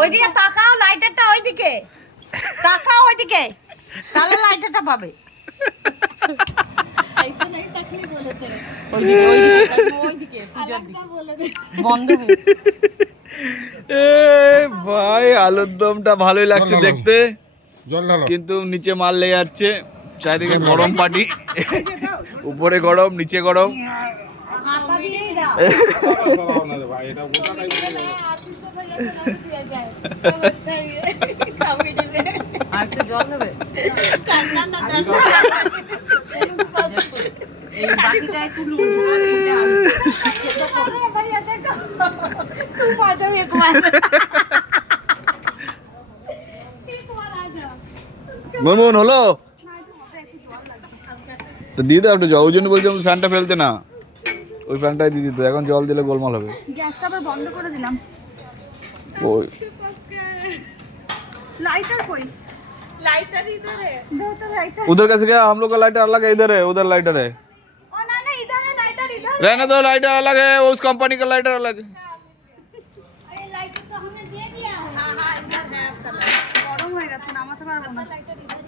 ওইদিকে তাকাও, লাইটারটা ওইদিকে তাকাও, ওইদিকে তাহলে লাইটারটা পাবে। ভাই আলুর দমটা ভালোই লাগছে দেখতে, কিন্তু নিচে মাল লেগে যাচ্ছে। চারিদিকে গরম পাটি, উপরে গরম নিচে গরম। গুনগুন হলো তো দিয়ে দাও একটু জল, ওই জন্য বলছি ফ্যানটা ফেলতে না, ওই ফ্যানটাই দিয়ে দিত, এখন জল দিলে গোলমাল হবে। গ্যাসটা আবার বন্ধ করে দিলাম। ওই लाइटर कोई लाइटर इधर है, दो तो लाइटर उधर कैसे गया? हम लोग का लाइटर अलग है, इधर है, उधर लाइटर है। ओ ना ना इधर है लाइटर, इधर रहने दो, लाइटर अलग है, उस कंपनी का लाइटर अलग है। अरे लाइटर तो हमने दे दिया है। हां हां इधर है, गरम हो गया तो नामाते पारबो ना। लाइटर इधर